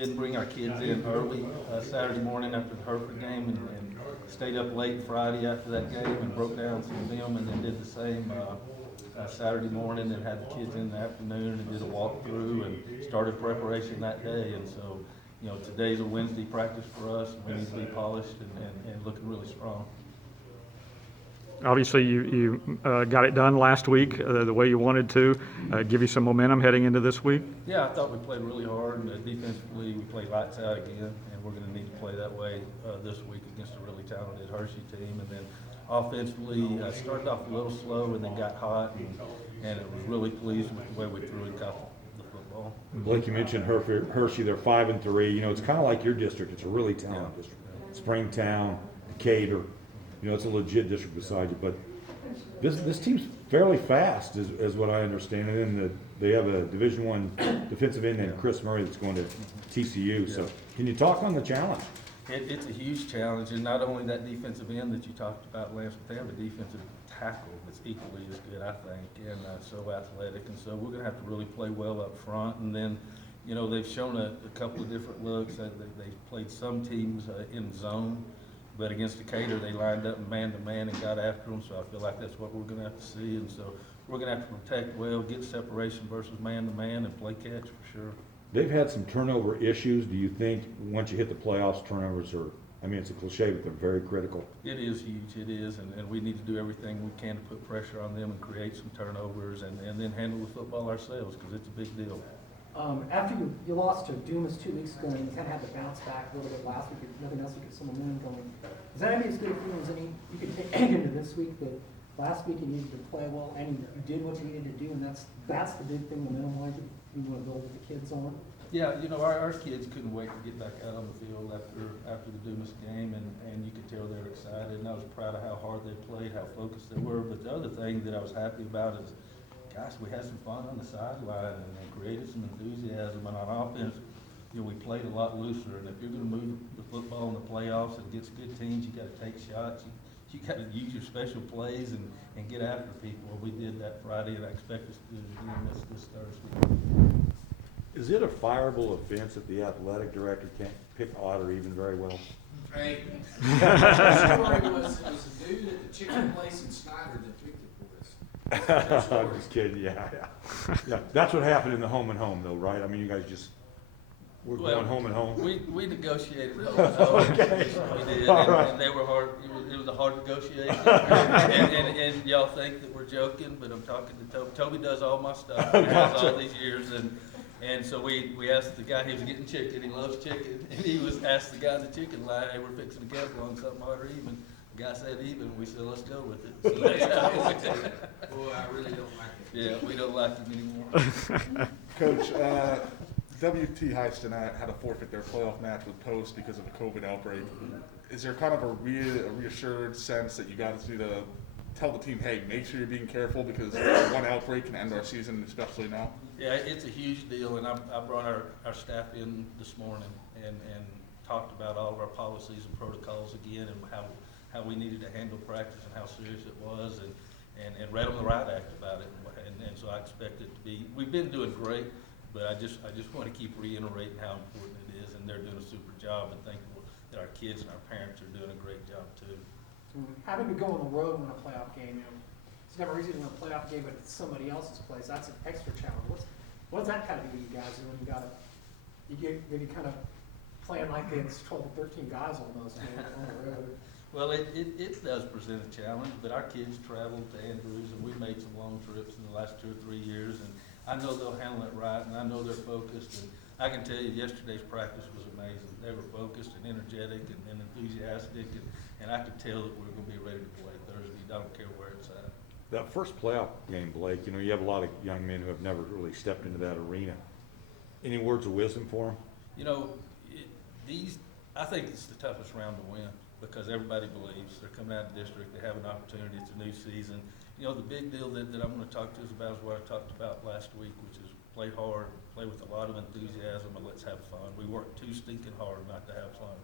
didn't bring our kids in early Saturday morning after the Hereford game, and stayed up late Friday after that game and broke down some film, and then did the same Saturday morning and had the kids in the afternoon and did a walkthrough and started preparation that day. And so, today's a Wednesday practice for us, and we need to be polished and looking really strong. Obviously, you got it done last week the way you wanted to. Give you some momentum heading into this week? Yeah, I thought we played really hard. Defensively, we played lights out again, and we're going to need to play that way this week against a really talented Hershey team. And then offensively, started off a little slow and then got hot, and it was really pleased with the way we threw and caught the football. Blake, you mentioned Hershey. They're 5-3. It's kind of like your district. It's a really talented district. Springtown, Decatur. It's a legit district beside you, but this team's fairly fast, is what I understand. And then they have a Division I defensive end named Chris Murray that's going to TCU. So, can you talk on the challenge? It's a huge challenge, and not only that defensive end that you talked about, Lance, but they have a defensive tackle that's equally as good, I think, and so athletic. And so we're going to have to really play well up front. And then, they've shown a couple of different looks. They've played some teams in zone. But against Decatur, they lined up man-to-man and got after them, so I feel like that's what we're going to have to see. And so we're going to have to protect well, get separation versus man-to-man, and play catch for sure. They've had some turnover issues. Do you think once you hit the playoffs, turnovers are, it's a cliche, but they're very critical? It is huge, it is, and we need to do everything we can to put pressure on them and create some turnovers and then handle the football ourselves, because it's a big deal. After you lost to Dumas 2 weeks ago, and you kind of had to bounce back a little bit last week, if nothing else, you get some momentum going. Is that any as good a feeling as any you can take into this week? That last week you needed to play well, and you did what you needed to do, and that's the big thing, momentum-wise, you want to build with the kids on. Yeah, our kids couldn't wait to get back out on the field after the Dumas game, and you could tell they were excited, and I was proud of how hard they played, how focused they were. But the other thing that I was happy about is, gosh, we had some fun on the sideline and created some enthusiasm. And on offense, we played a lot looser. And if you're going to move the football in the playoffs and against good teams, you got to take shots. You got to use your special plays and get after people. We did that Friday, and I expect us to do it again this Thursday. Is it a fireable offense if the athletic director can't pick odd or even very well? Hey, the story was it was a dude at the chicken place in Snyder that picked it for us. I'm just kidding. Yeah. That's what happened in the home and home, though, right? You guys just were going home and home. We negotiated home and home. Okay. We did, Right. and they were hard. It was a hard negotiation. and y'all think that we're joking, but I'm talking to Toby. Toby does all my stuff. He does all these years, and so we asked the guy. He was getting chicken. He loves chicken, and he was asked the guy in the chicken line, "Hey, we're fixing to gamble on something odd or even." The guy said even. We said, let's go with it. So that's how we did it. Boy, I really don't like it. Yeah, we don't like him anymore. Coach, WT Heiston had to forfeit their playoff match with Post because of a COVID outbreak. Is there kind of a reassured sense that you guys need to tell the team, hey, make sure you're being careful because one outbreak can end our season, especially now? Yeah, it's a huge deal, and I brought our staff in this morning and talked about all of our policies and protocols again, and how we needed to handle practice and how serious it was, and read them the right act about it. And so I expect it to be, we've been doing great, but I just want to keep reiterating how important it is, and they're doing a super job, and thankful that our kids and our parents are doing a great job too. Having to go on the road in a playoff game, it's never easy to win a playoff game, but it's somebody else's place. That's an extra challenge. What's that kind of do to you guys when you get kind of playing like it's 12 or 13 guys almost on the road? Well, it does present a challenge, but our kids traveled to Andrews, and we made some long trips in the last 2 or 3 years, and I know they'll handle it right, and I know they're focused, and I can tell you yesterday's practice was amazing. They were focused and energetic and enthusiastic, and I could tell that we're going to be ready to play Thursday. I don't care where it's at. That first playoff game, Blake, you have a lot of young men who have never really stepped into that arena. Any words of wisdom for them? I think it's the toughest round to win because everybody believes they're coming out of the district, they have an opportunity, it's a new season. The big deal that I'm going to talk to us about is what I talked about last week, which is play hard, play with a lot of enthusiasm, and let's have fun. We work too stinking hard not to have fun.